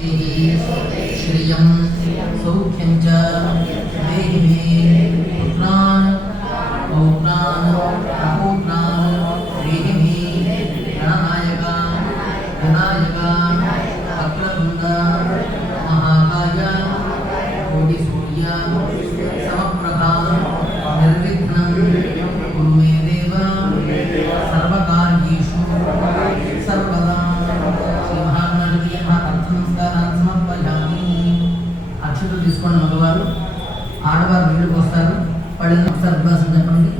श्रियं सौख्यं च देहि मे पुत्रान् पौत्रान् प्रपौत्रान् देहि मे गणनायकान् विनायकान् वक्रतुण्ड महाकाय कोटिसूर्य समप्रभा निर्विघ्नं कुरु मे देव सर्वकार्येषु सर्वदा అక్షతలు తీసుకోండి మగవారు ఆడవారు నీళ్లు పోస్తారు పడిన ఒకసారి ఉద్వాసం చెప్పండి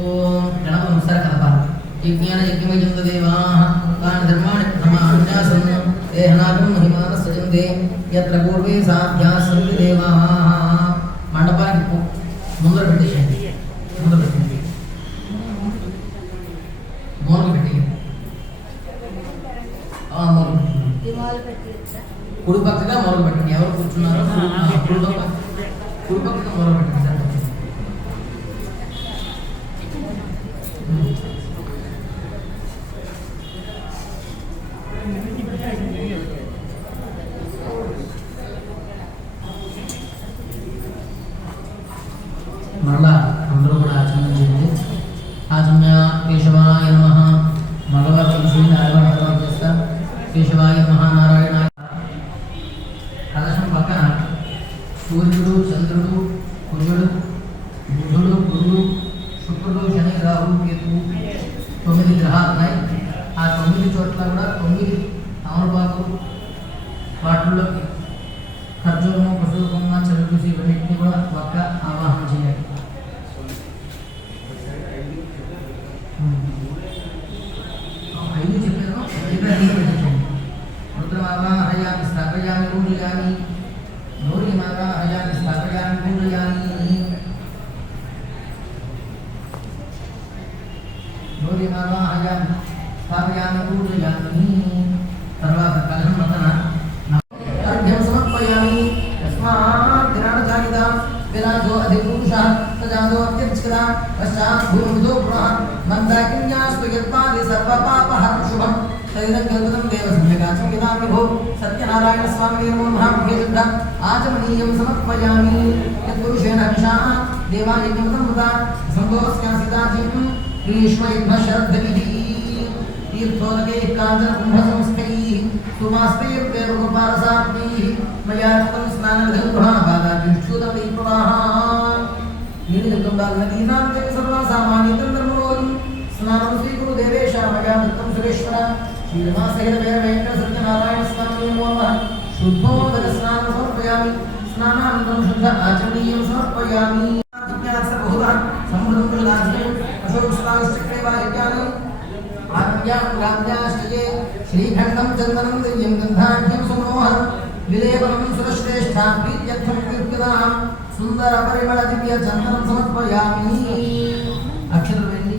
ఓం గణపం ఒకసారి కలపాలి యజ్ఞాన యజ్ఞమయం దేవా తాని ధర్మాణి ప్రథమాన్యాసం దేహనాగం మహిమాన సజంతే యత్ర పూర్వే సాధ్యా సంతి దేవా మండపానికి ముందర పెట్టేసేయండి ముందర పెట్టండి మూలకు పెట్టి కుడి పక్కగా మొదలు పెట్టండి ఎవరు కూర్చున్నారో కుడి పక్కగా మొదలు పెట్టండి సార్ మరలా అందరూ కూడా ఆచరణ చేయండి ఆచమ్య కేశవాయ నమః మగవారు తులసిని ఆడవారి తర్వాత చేస్తారు కేశవాయ నమః నారాయణ కలశం పక్కన సూర్యుడు చంద్రుడు కుజుడు బుధుడు గురుడు శుక్రుడు శని రాహు కేతు 9 గ్రహాలు ఉన్నాయి ఆ 9 చోట్ల కూడా 9 తమలపాకు వాటిల్లో ఖర్జూరము పశువుకొమ్మ చెరుకుసి ఇవన్నింటినీ కూడా ఒక్క ఆవాహన చేయాలి रुद्रमावाहयामि स्थापयामि पूजयामि गौरीमावाहयामि स्थापयामि पूजयामि गौरीमावाहयामि स्थापयामि पूजयामि తర్వాత కలహం పక్కన అర్ఘ్యం సమర్పయామి యస్మాత్ ధిరాణజానిత విరాజో అధిపురుషః సజాదో అత్యర్చిత పశ్చాత్ భూమిదో పునః మందాకిన్యాస్తు యత్పాది సర్వపాపహరం శుభం శరీరగల్పదం దేవసంవికాసం విదామి భో సత్యనారాయణ స్వామి నమో మహాభేద ఆచమనీయం సమర్పయామి యత్పురుషేణ విషా దేవాయజ్ఞమతం ముదా సంతోస్యాసితాజిం గ్రీష్మయుగ్మ శరద్ధవిః తీర్థోదకే కాంచన కుంభ సంస్థైః సుమాస్తైర్దేవ గోపాలసాత్మైః మయా కృతం స్నానవిధం గృహాపాదాభ్యుక్షూతమై ప్రవాహ నీలిగంగానదీనాం తే సర్వసామాన్యతం ధర్మోయం స్నానం స్వీకురు దేవేశ మయా దత్తం సురేశ్వర శ్రీరమాసహిత వేంకట సత్యనారాయణ స్వామి నమో నమః శుద్ధోదక స్నానం సమర్పయామి స్నానానంతరం శుద్ధ ఆచమనీయం సమర్పయామి జిజ్ఞాస బహుళ సమృద్ధం కులాజ్ఞం అశోకస్వామిశ్చక్రే వాక్యానం ఆజ్ఞాం రాజ్యాశ్చయే శ్రీఖండం చందనం దివ్యం గంధాఢ్యం సుమనోహరం విలేపనం సురశ్రేష్ఠ ప్రీత్యర్థం కీర్తిదాం సుందర పరిమళ దివ్య చందనం సమర్పయామి అక్షరం వెళ్ళి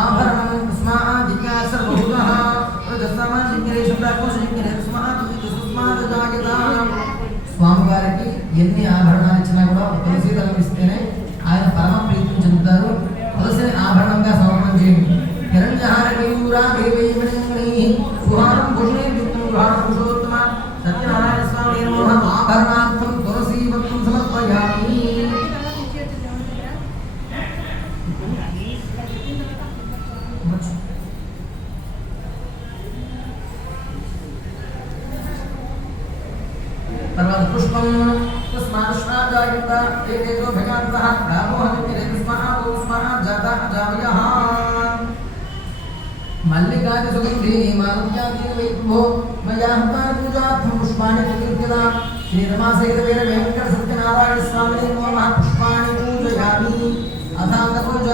ఆభరణం స్మః జిజ్ఞాస బహుళః ప్రజస్తమ జిజ్ఞరేషం రాకోశిజ్ఞరే స్మః సుస్మాదజాయత స్వామివారికి ఎన్ని ఆభరణాలు ఇచ్చినా కూడా తులసి దళం ఇస్తేనే ఆయన పరమ ప్రీతిని చెందుతారు తులసిని ఆభరణంగా సమర్పణ చేయండి హిరణ్యహార కేయూరా దేవైమణి సుహారం భూషణైర్యుక్తం గృహాణ పురుషోత్తమ సత్యనారాయణ స్వామి నమో నమః ఆభరణార్థం తులసీ వక్రం సమర్పయామి తర్వాత పుష్పం తస్మాదశ్వాజాయుత ఏకేజో భగాంతః గావో హవిర్యతే స్మః స్మః జాత జావయః మల్లికాది సుగంధి మారుత్యాది వైభో మయాహంతాన పూజార్థం పుష్పాణి ప్రకీర్తిత శ్రీరమాసహిత వీర వెంకట సత్యనారాయణ స్వామి నమో నమః పుష్పాణి పూజయామి అథాంగ పూజ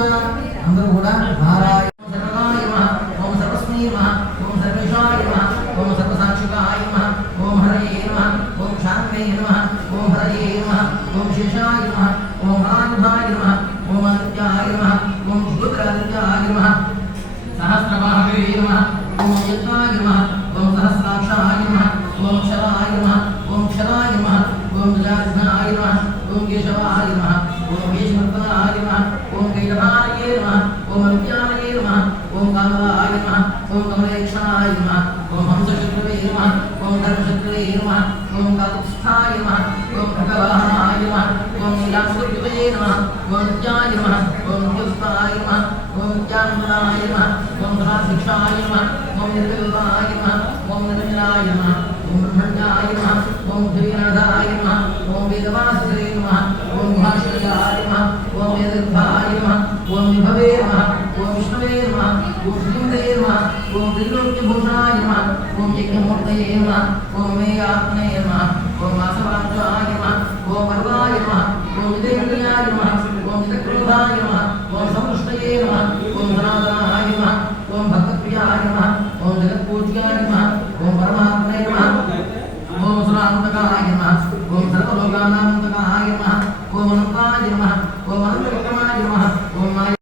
అందరూ కూడా నారాయణ సర్వాయ నమః ఓం సర్వస్మై నమః ఓం సర్వేశాయ నమః ఓం సర్వసాక్షికాయ నమః ఓం హరయే నమః ఓం శాంతయే నమః ఓం హరయే నమః ఓం శేషాయ నమః ఓం ఆయుధాయ నమః ఓం ఆదిత్యాయ నమః ఓం రుద్రాదిత్యాయ నమః सहस्रबाहवे नमः ओम यज्ञाय नमः ओम सहस्राक्षाय नमः ओम क्षराय नमः ओम क्षराय नमः ओम गजाननाय नमः ओम केशवाय नमः ओम केशवर्धनाय नमः ओम कैलवाय नमः ओम ओम विद्यालये नमः ओम कामदाय नमः ओम कमलेक्षणाय नमः ओम हंसशत्रवे नमः ओम धर्मशत्रवे नमः ओम काकुत्स्थाय नमः ओम खगवाहनाय नमः ओम नीलाम्बरयुतये नमः ओम नित्याय नमः ओम नित्युत्स्थाय नमः ओम नित्यानन्दाय नमः ओम धर्मशिक्षाय नमः ओम निर्विलोकाय नमः ओम निर्मलाय नमः ओम ब्रह्मण्याय नमः ओम देवीनाथाय नमः ओम वेदवासुदेवाय नमः ओम गुहाश्रयाय नमः ओम वेदगर्भाय नमः ओम विभवे नमः ओम विष्णवे नमः ओम श्रीमते नमः ओम त्रिलोक्यभूषणाय नमः ओम यज्ञमूर्तये नमः ओम मेयात्मने नमः ओम वासवाञ्चाय नमः ओम वरदाय नमः ओम विदेव्याय नमः ओम विदक्रोधाय नमः ओम समुष्टये नमः ओम सनातनाय नमः ओम भक्तप्रियाय नमः ओम जगत्पूज्याय नमः ओम परमात्मने नमः ओम सुरान्तकाय नमः ओम सर्वलोकानान्तकाय नमः ओम अनन्ताय नमः ओम अनन्तविक्रमाय नमः ओम माया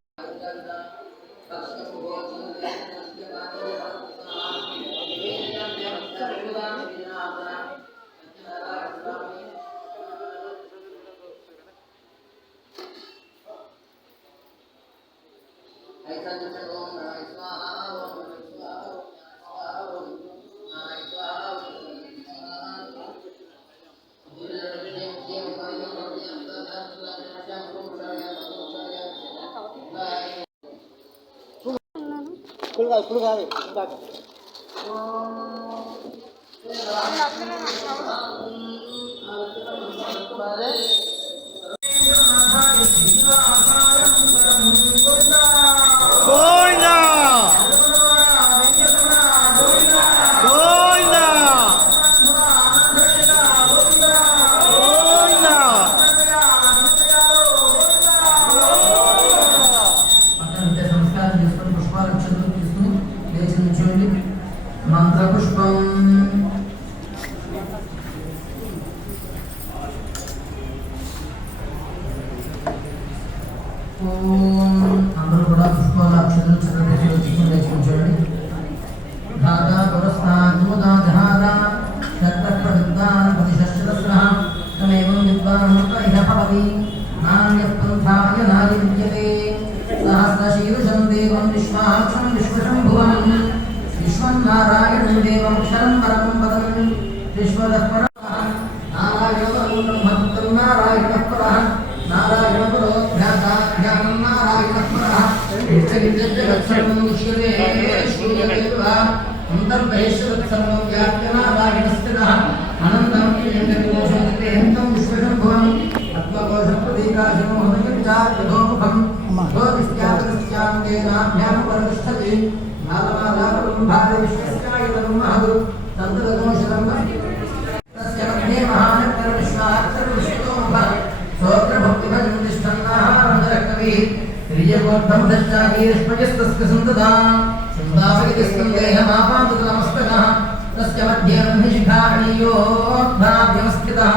ఇప్పుడు కాదు ఇందాక మంత్రపుష్పం అందరూ కూడా పుష్పాల అక్షరం చూడండి ధాగా పురస్నాద్ముదా జహార శక్తప్రయుక్తాన్ ప్రతిశస్త్రస్రః తమేవం విద్వాన్ ఇహ భవతి నాన్యపంథాయ నాయ విద్యతే సహస్రశీర్షం దేవం విశ్వాక్షం విశ్వశంభువం విశ్వన్నారాయణం దేవం క్షరం పరమం పదం విశ్వదః పరః నారాయణం భక్తం నారాయణః పరః నారాయణ పరో జ్ఞాతం నారాయణః పరః విశ్వవిద్యజగత్సర్వం విశ్వదే శ్రీదేవా అంతర్దేశవత్సర్వం వ్యాప్య నారాయణస్థితః అనంతం జగద్కోశం విశ్వశంభువం ఆత్మకోశప్రతీకాశం హృదయం చార్యధోముఖం గోవిష్ట్యాత్రస్యాంగేనాభ్యాం పరితిష్టతి నాలమాలాపరం భార విశ్వస్యాయతనం మహదు తంత్రదోషరం తస్య మధ్యే మహానక్కర విశ్వాక్షర విశ్వతోముఖ స్తోత్రభక్తిభజం తిష్టన్నాహారం జరకవి శ్రీయగోర్ధమదశ్చాగీష్మయస్తస్య సంతదా సందాపయతి స్కందేహమాపాంతు నమస్తకః తస్య మధ్యే బ్రహ్మశిఖాణీయోద్భావ్యమస్థితః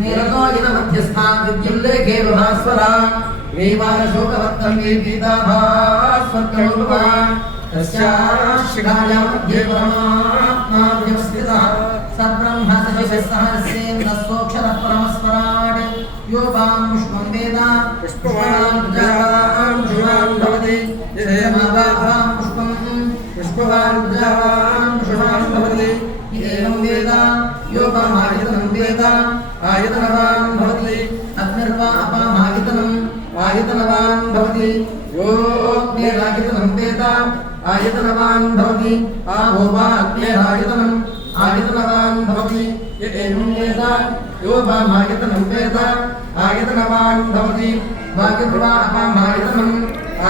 నీరతోజిత మధ్యస్థాన్ విద్యుల్లేఖే భాస్వరా నీవానశోకవత్తం వీపీతాభాస్వర్గముపమా తస్యాశిఖాయాం మధ్యే పరమాత్మా వ్యవస్థితః సబ్రహ్మ సహస్రేంద్రస్తోక్షరః పరమస్వరాట్ యోపాం పుష్పం వేద పుష్పవాన్ ప్రజావాన్ పుష్పవాన్ భవతి ఏమావాం పుష్పం పుష్పవాన్ ప్రజావాన్ పుష్పవాన్ భవతి ఏవం వేద యోపాం ఆయతనం వేద ఆయతనవాన్ భవతి అగ్నిర్వా అపాం ఆయతనం ఆయతనవాన్ భవతి యోగ్నేరాయతనం వేద ఆయతనవాన్ భవతి ఆపో వా అగ్నేరాయతనం ఆయతనవాన్ భవతి ఏవం వేద యోపాం ఆయతనం వేద ఆయతనవాన్ భవతి వాయుర్వా అపాం ఆయతనం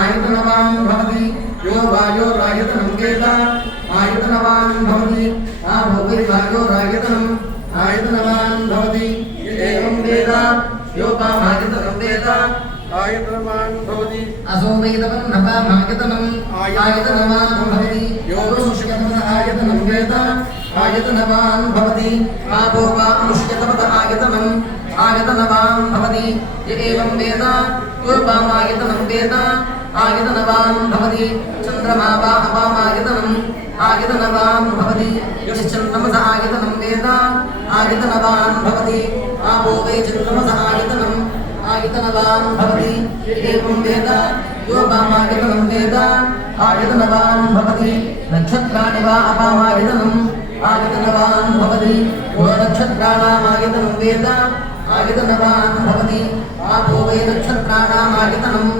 ఆయతనవాన్ భవతి यो वायोरायतनं वेद आयतनवान् भवति आभो वै वायोरायतनं आयतनवान् भवति एवं वेद योपामायतनं वेद आयतनवान् भवति असो वैदवन्नपामायतनं आयतनवान् भवति योगमुष्यतपद आयतनं वेद आयतनवान् भवति आभो वा मुष्यतपद आयतनं आयतनवान् भवति एवं वेद योपामायतनं वेद आयतनवान् भवति चन्द्रमा वा अपामायतनम् आयतनवान् भवति यश्चन्द्रमस आयतनं वेद आयतनवान् भवति आपो वै चन्द्रमस आयतनम् आयतनवान् भवति एवं वेद यो वामायतनं वेद आयतनवान् भवति नक्षत्राणि वा अपामायतनम् आयतनवान् भवति यो नक्षत्राणामायतनं वेद आयतनवान् भवति आपो वै नक्षत्राणाम् आयतनम्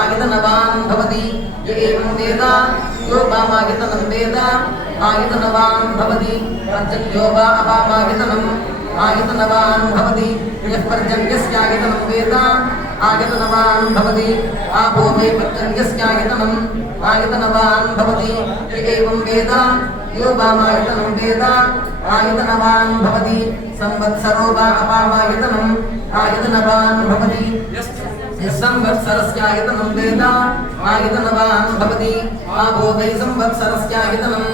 आयतनवान् भवति य एवं वेद यो वामायतनं वेद आयतनवान् भवति पर्जन्यो वा अपामायतनम् आयतनवान् भवति यः पर्जन्यस्यायतनं वेद आयतनवान् भवति आपो वै पर्जन्यस्यायतनम् आयतनवान् भवति य एवं वेद यो वामायतनं वेद आयतनवान् भवति संवत्सरो वा अपामायतनम् आयतनवान् भवति यः संवत्सरस्यायतनं वेद आयतनवान् भवति आपो वै संवत्सरस्यायतनम्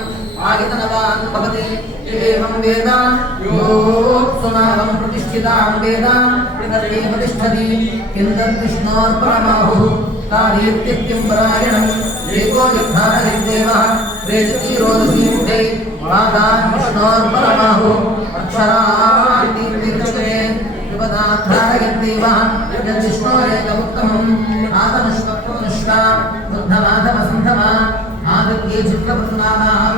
आयतनवान् भवति एवं वेद योत्सुनावं प्रतिष्ठितां वेद तदेव तिष्ठति किन्दद्विष्णोर्परमाहुः कार्येत्यत्यं परायणम् एको युद्धानरिदेवः प्रेजति रोदसी मुखे वादान् विष्णोर्परमाहुः अक्षरार्तीर्तिर्चरे युवदाधारयद्देवः यद्विष्णोरेकमुत्तमम् आदनुष्वक्तमनुष्वा बुद्धमाधवसन्धमा आदित्ये चित्रपत्नानां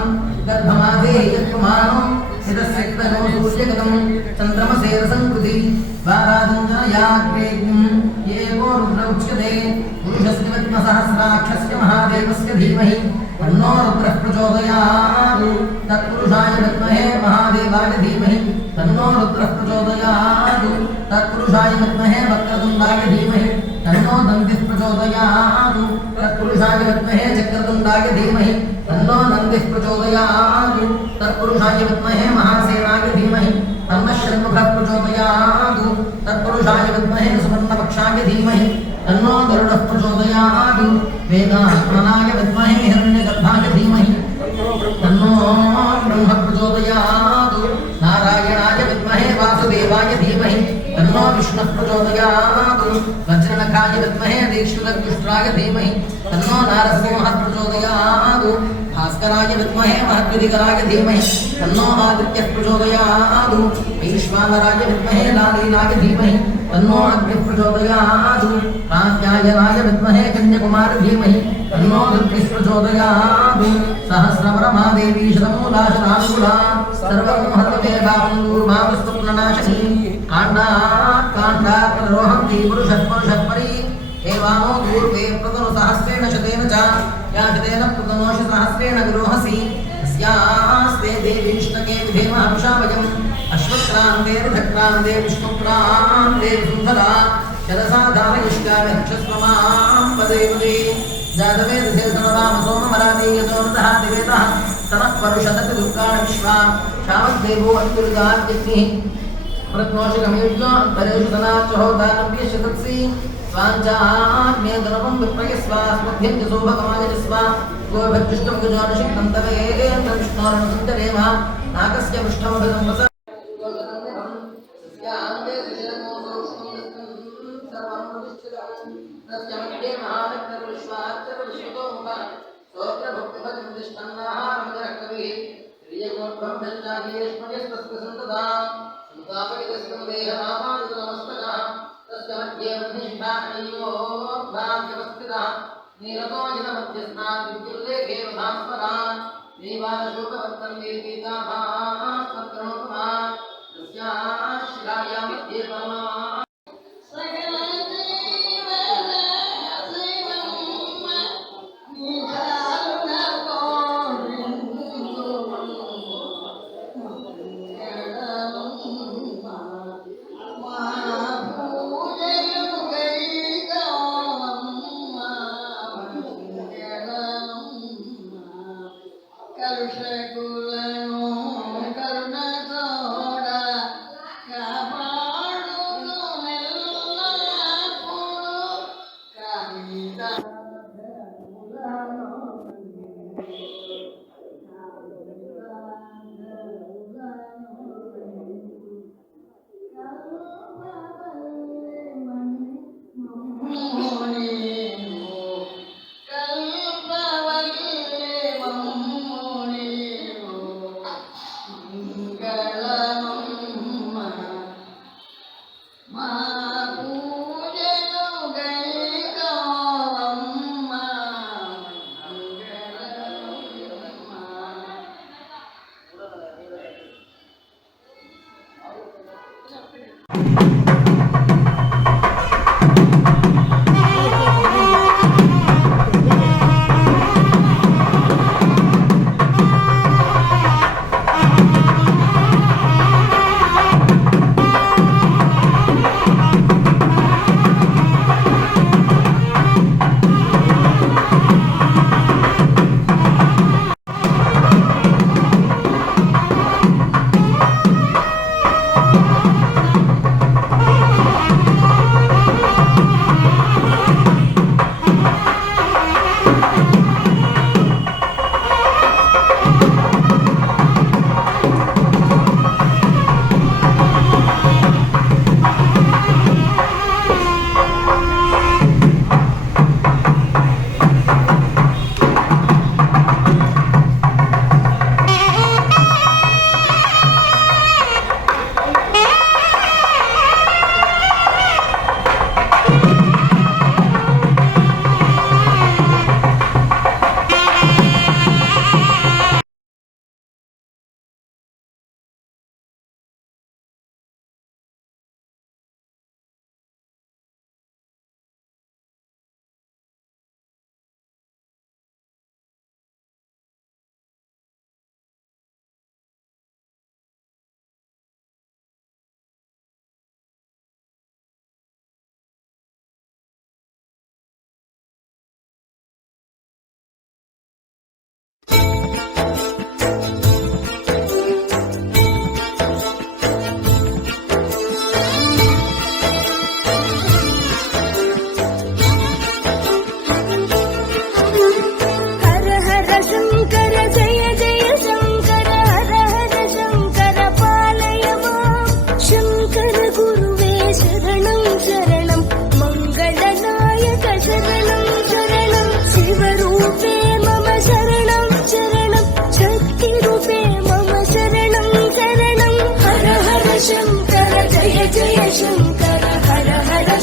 गर्भमाधे यत्कुमारं सितस्यक्तनो सूर्यगतं चन्द्रमसे रसंकृति वाराधञ्जनयाग्रेग्ं येको रुद्र उच्यते पुरुषस्य विद्मसहस्राक्षस्य महादेवस्य धीमहि तन्नो रुद्रः प्रचोदयात् तत्पुरुषाय विद्महे महादेवाय धीमहि तन्नो रुद्रः प्रचोदयात् तत्पुरुषाय विद्महे वक्रतुण्डाय धीमहि तन्नो दन्तिः प्रचोदयात् तत्पुरुषाय विद्महे चक्रतुण्डाय धीमहि तन्नो दन्तिः प्रचोदयात् तत्पुरुषाय विद्महे महासेनाय धीमहि तन्नः षण्मुखः प्रचोदयात् तत्पुरुषाय विद्महे सुवर्णपक्षाय धीमहि तन्नो गरुडः प्रचोदयात् वेदात्मनाय विद्महे हिरण्यगर्भाय धीमहि तन्नो ब्रह्म प्रचोदयात् नारायणाय विद्महे वासुदेवाय धीमहि तन्नो विष्णुः प्रचोदयात् वज्रनखाय विद्महे दीक्षितर्जुष्ट्राय धीमहि तन्नो नारसिंहः प्रचोदयात् भास्कराय विद्महे महद्युतिकराय धीमहि तन्नो आदित्यः प्रचोदयात् वैश्वानराय विद्महे लालीलाय धीमहि तन्नो अग्निः प्रचोदयात् कात्यायनाय विद्महे कन्याकुमारी धीमहि तन्नो रुद्रः प्रचोदयात् सहस्रवरमादेवी शतमूला शताङ्गुला सर्वं महत्त्वमेवाहं दूर्भावस्तुप्ननाशिनी काण्डात् रोहन्ति पुरुषः पुरुषपरि एवामो दूर्वे प्रतनु सहस्रेण शतेन च या शतेन प्रतनोषि सहस्रेण विरोहसि तस्यास्ते देवी विष्णके विधेमः विशावयम् अश्वक्रान्ते रथक्रान्ते विष्णुक्रान्ते सुन्दरा शरसा धारयिष्यामि रक्षस्वमां पदे पदे जातवेदसे सर्वाम सोममरादे यतोऽन्तः दिवेतः तमः परुषदति दुर्गाणि विश्वा शावद्देवो अत्युर्गाद्यग्निः प्रत्नोषगमेभ्यो अन्तरेषु धनाच्चहोदानव्यशतत्सि स्वाञ्चाग्ने दनवं विप्रयस्वास्मभ्यं च शोभकमायजस्व गोभज्जुष्टं गुजानशिक्तं तवेन्द्रविष्णोरणसुन्दरेम नागस्य पृष्ठमभिदं वस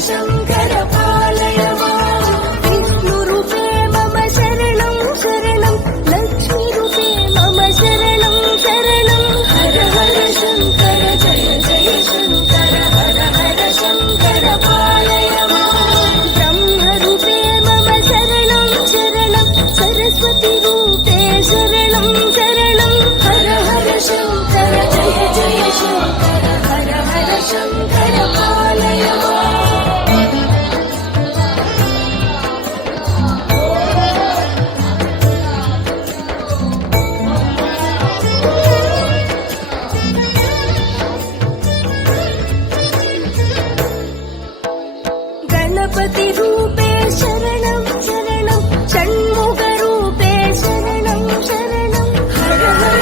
शङ्कर पालय माम् विष्णुरूपे मम शरणं शरणं लक्ष्मीरूपे मम शरणं शरणं हर हर शङ्कर जय जय शङ्कर हर हर शङ्कर पालय माम् ब्रह्मरूपे मम शरणं शरणं सरस्वतीरूपे शरणं शरणं हर हर शङ्कर जय जय शङ्कर हर हर शङ्कर पालय माम् गणपतिरूपे शरणं शरणं षण्मुखरूपे शरणं शरणं हर हर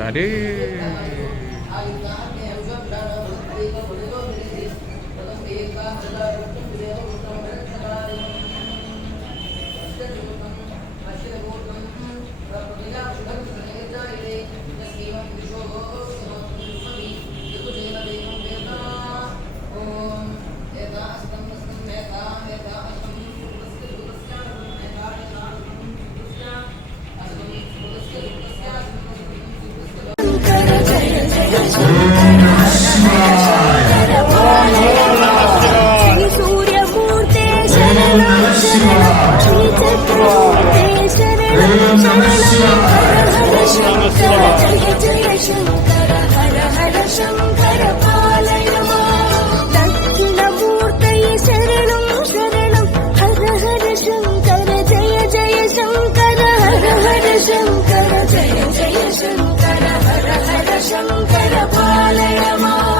अरे सूर्यमूर्ते शरणं शरणं श्रीचक्रमूर्ते शरणं शरणं हर हर शङ्कर जय जय शङ्कर हर हर शङ्कर पालय माम् दक्षिणमूर्तये शरणं शरणं हर हर शङ्कर जय जय शङ्कर हर हर शङ्कर जय जय शङ्कर हर हर शङ्कर पालय माम्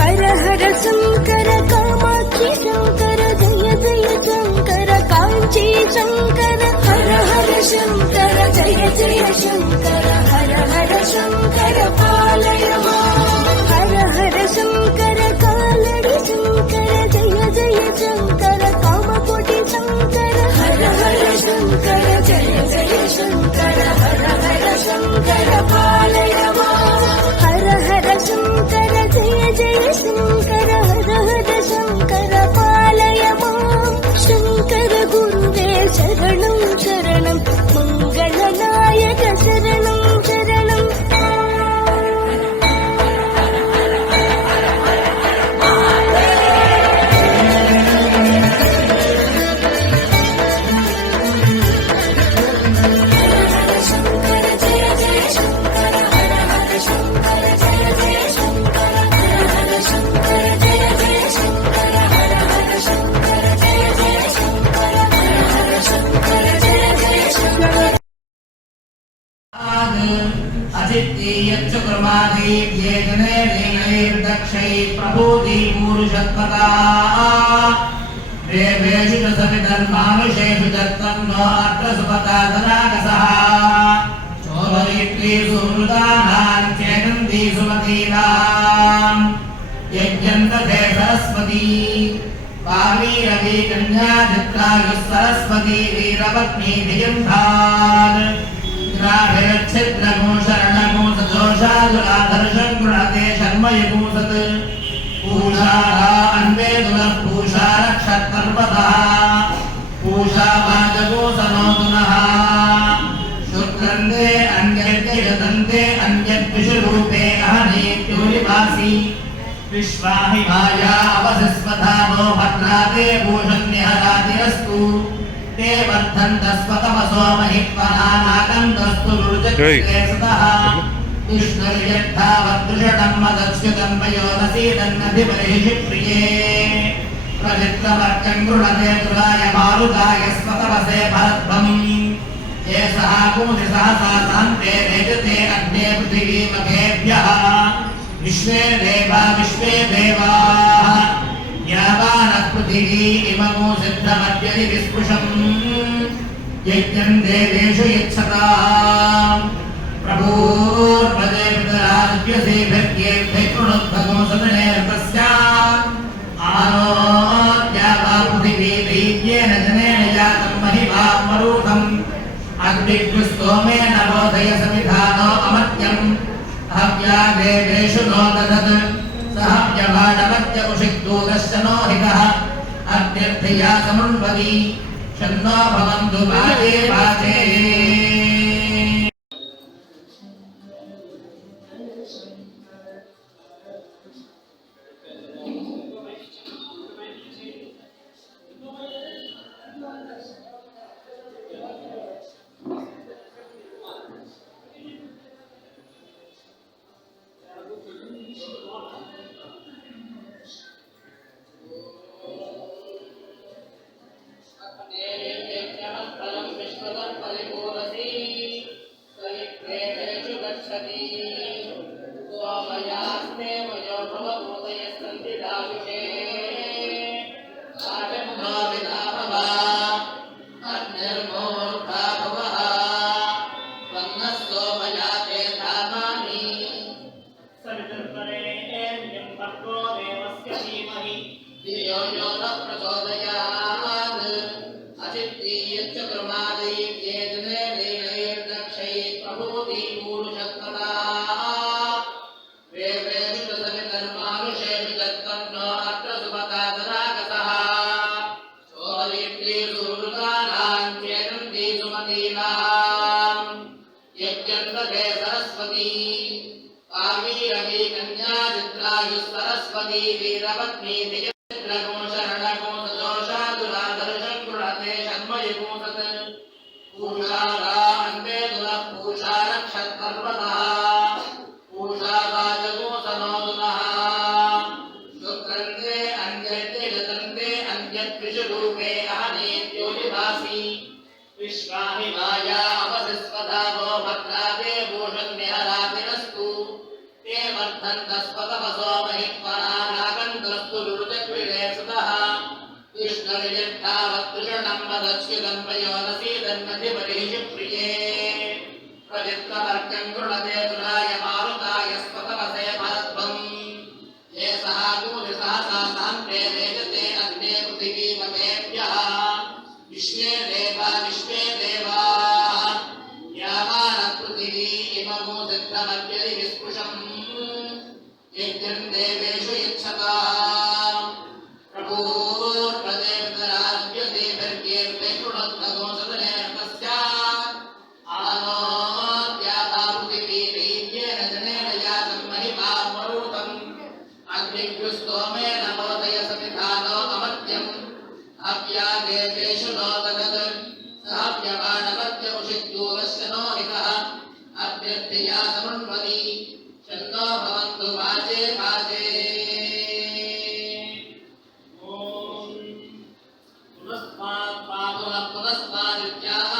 हर हर शङ्कर कामाक्षी शङ्कर जय जय शङ्कर काञ्ची शङ्कर हर हर शङ्कर जय जय शङ्कर हर हर शङ्कर पालय माम् हर हर शङ्कर कालडि शङ्कर जय जय शङ्कर कामकोटि शङ्कर हर हर शङ्कर जय जय शङ्कर हर हर शङ्कर पालय माम् हर हर शङ्कर जय जय शङ्कर हर हर शङ्कर पालय माम् शङ्कर गुरुवे शरणं शरणं मङ्गलनायक शरणं अचित्तीयच्च क्रमादेव्येजने देनैर्दक्षै प्रभूति पूरुषत्वता देवेषु च सवितर्मानुषेषु दत्तन्नो अर्थसुपता तदागसः चोदयित्री सुहृदानां चेतन्ती सुमतीनां यज्ञन्तते सरस्वती पावीरवी कन्यादित्रायुः सरस्वती वीरपत्नी धियन्धान् ग्राभिरच्छिद्रगो शरणगो सदोषादुरादर्शं गृणते शर्मयुगोसत् पूषारा अन्वेदुनः पूषा रक्षत्तर्पतः पूषा वाजगो सनोदुनः शुक्रन्दे अन्यद्य यतन्ते अन्यद्विषरूपे अहनेत्योलिभासि विश्वाहि माया अवसिस्वधावो भद्राते भूषण्यहरातिरस्तु ते वर्धन्तस्वतमसो महित्वनानाकन्दस्तु रुर्जत्ते सतः विष्णुर्यद्धावदृषणं मदच्युतं वयोनसीदन्नधिपरिषि प्रिये प्रचित्तवर्गं गृणते तुलाय मारुताय स्वतमसे भरद्भम् ये सहाकूति सहसा सान्ते रेजते अग्ने पृथिवीमखेभ्यः विश्वे देवाः यावानः पृथिवी इममो सिद्धमद्यति विस्पृशम् यज्ञं देवेषु यच्छताम् प्रभोर्पदे पितराज्यसेभ्येभ्ये कृणोद्भगो सदनेर्तस्याम् आनोद्यावा पृथिवी दैव्येन जनेन जातं महिमां मरुतम् अग्निग्स्तोमेन बोधय समिधानो अमर्त्यम् हव्या देवेषु नो ददत् सहव्यभाणमद्य उषिद्दूरश्च नो हितः अभ्यर्थया समुन्वति शन्नो भवन्तु वाजे वाजे सरस्वती पावीरवी कन्यादित्रायुः सरस्वती वीरपत्नी धियन्त्रगो शरणगो सदोषादुरादर्शं गृणते शर्मयुगोसत् पूषारा अन्वेदुनः पूषा रक्षत्तर्पतः पूषा वाजगो सनोदुनः शुक्रन्दे अन्यद्य यतन्ते अन्यद्विषरूपे अहनेत्योलिभासि विश्वाहि माया अवसिस्वधावो भद्राते भूषण्यहरातिरस्तु ते वर्धन्तस्वतमसो महित्वनानाकन्दस्तु रुरुजक्विरे सुतः विष्णुर्यद्धावदृषणं मदच्युतं वयोनसीदन्नधिपरिषि प्रिये प्रचित्तवर्गं गृणते तुलाय मारुताय स्वतमसे भरद्भम् ये सहाकूति सहसा सान्ते रेजते अग्ने पृथिवीमखेभ्यः विश्वे देवाः यावानः पृथिवी इममो सिद्धमद्यति विस्पृशम् यज्ञं देवेषु यच्छताम् प्रभोर्पदे पितराज्यसेभ्येभ्ये कृणोद्भगो सदनेर्तस्याम् आनोद्यावा पृथिवी दैव्येन जनेन जातं महिमां मरुतम् अग्निग्स्तोमेन बोधय समिधानो अमर्त्यम् हव्या देवेषु नो ददत् सहव्यभाणमद्य उषिद्दूरश्च नो हितः अभ्यर्थया समुन्वति शन्नो भवन्तु वाजे वाजे पुनस्तादित्याः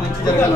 మంచి జరగాలి.